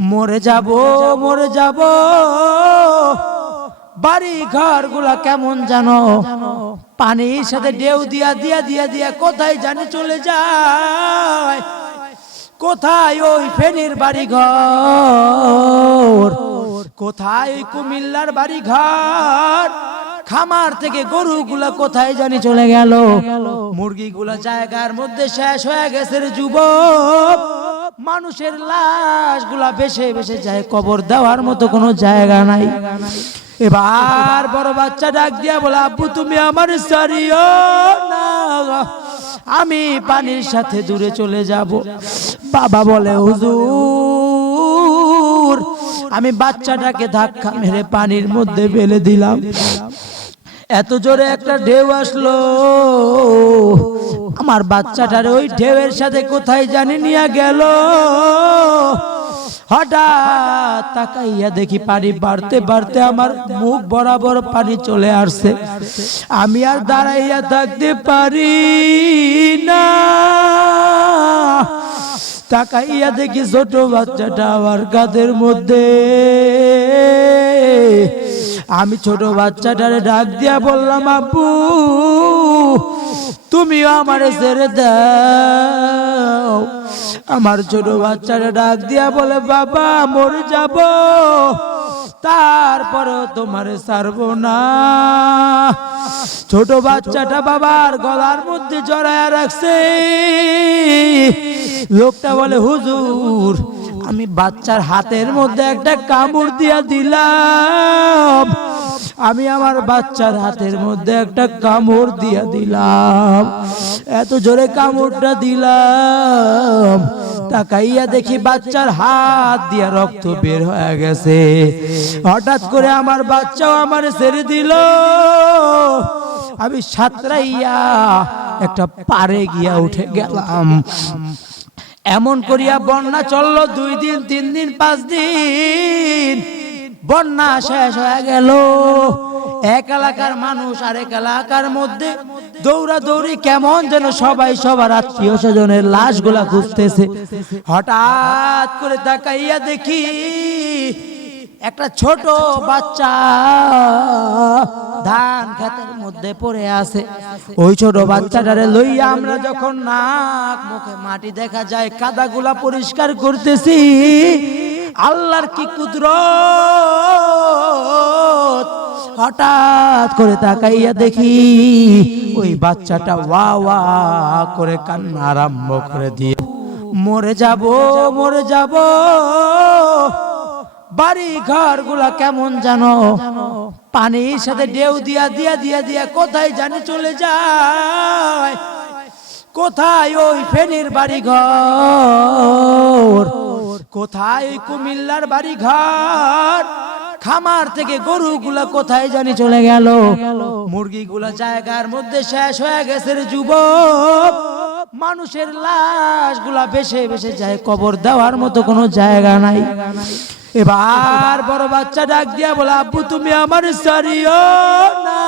মরে যাব মরে যাব। বাড়ি ঘরগুলা কেমন জানো? পানির সাথে ঢেউ দিয়া দিয়া দিয়া দিয়া কোথায় জানি চলে যায়। কোথায় ওই ফেনীর বাড়ি ঘর কোথায় কুমিল্লার বাড়ি ঘর খামার থেকে গরুগুলা কোথায় জানি চলে গেল? মুরগিগুলা জায়গার মধ্যে শেষ হয়ে গেছে যুবক। মানুষের লাশগুলা বেশে বেশে যায়, কবর দেওয়ার মতো কোনো জায়গা নাই। এবার বড় বাচ্চা ডাক দিয়া বলে, আব্বু, তুমি আমার সারিও না। আমি পানির সাথে দূরে চলে যাব। বাবা বলে, হুজুর, আমি বাচ্চাটাকে ধাক্কা মেরে পানির মধ্যে ফেলে দিলাম। এত জোরে একটা ঢেউ আসলো। আমার বাচ্চাটার ওই ঢেউয়ের সাথে কোথায় জানি নিয়ে গেল। হঠাৎ তাকাইয়া দেখি পানি বাড়তে বাড়তে আমার মুখ বরাবর পানি চলে আসছে। আমি আর দাঁড়াইয়া থাকতে পারি না। তাকাইয়া দেখি ছোট বাচ্চাটা আমার কাদের মধ্যে। আমি ছোট বাচ্চাটারে ডাক দিয়া বললাম আপু তুমিও আমারে ছেড়ে দাও। আমার ছোট বাচ্চাটা ডাক দিয়া বলে, বাবা, মরে যাব তারপরে তোমারে ছাড়বো না। ছোট বাচ্চাটা বাবার গলার মধ্যে জড়ায় রাখছে। লোকটা বলে, হুজুর, আমি বাচ্চার হাতের মধ্যে একটা কামড় দিয়া দিলাম। আমি আমার বাচ্চার হাতের মধ্যে একটা কামড় দিয়া দিলাম। এত জোরে কামড়টা দিলাম। তাকাইয়া দেখি বাচ্চার হাত দিয়া রক্ত বের হয়ে গেছে। হঠাৎ করে আমার বাচ্চাও আমার ছেড়ে দিল। আমি সাঁতরাইয়া একটা পারে গিয়া উঠে গেলাম। এমন করিয়া বন্যা চলল দুই দিন, তিন দিন, পাঁচ দিন। বন্যা শেষ হয়ে গেল। এক এলাকার মানুষ আর এক এলাকার মধ্যে দৌড়া দৌড়ি কেমন যেন সবাই সবার আত্মীয় স্বজনের লাশগুলা খুঁজতেছে। হঠাৎ করে তাকাইয়া দেখি একটা ছোট বাচ্চা ধান খেতের মধ্যে পড়ে আছে। ওই ছোট বাচ্চাটারে লইয়া আমরা যখন নাক মুখে মাটি দেখা যায়, কাদাগুলা পরিষ্কার করতেছি। আল্লাহর কি কুদরত? হঠাৎ করে তাকাইয়া দেখি ওই বাচ্চাটা ওয়া ওয়া করে কান্না আরম্ভ করে দিয়ে, মরে যাব মরে যাব। বাড়ি ঘরগুলা কেমন জানো? পানির সাথে ঢেউ দিয়া দিয়া দিয়া দিয়া কোথায় জানি চলে যায়। কোথায় ওই ফেনীর বাড়ি ঘর কোথায় কুমিল্লার বাড়ি ঘর খামার থেকে গরুগুলা কোথায় জানি চলে গেল। মুরগিগুলা জায়গার মধ্যে শেষ হয়ে গেছে যুবক। মানুষের লাশগুলা বেশে বেশে যায়, কবর দেওয়ার মতো কোনো জায়গা নাই। এবার বড় বাচ্চা ডাক দিয়া বলে, আব্বু, তুমি আমার সারিও না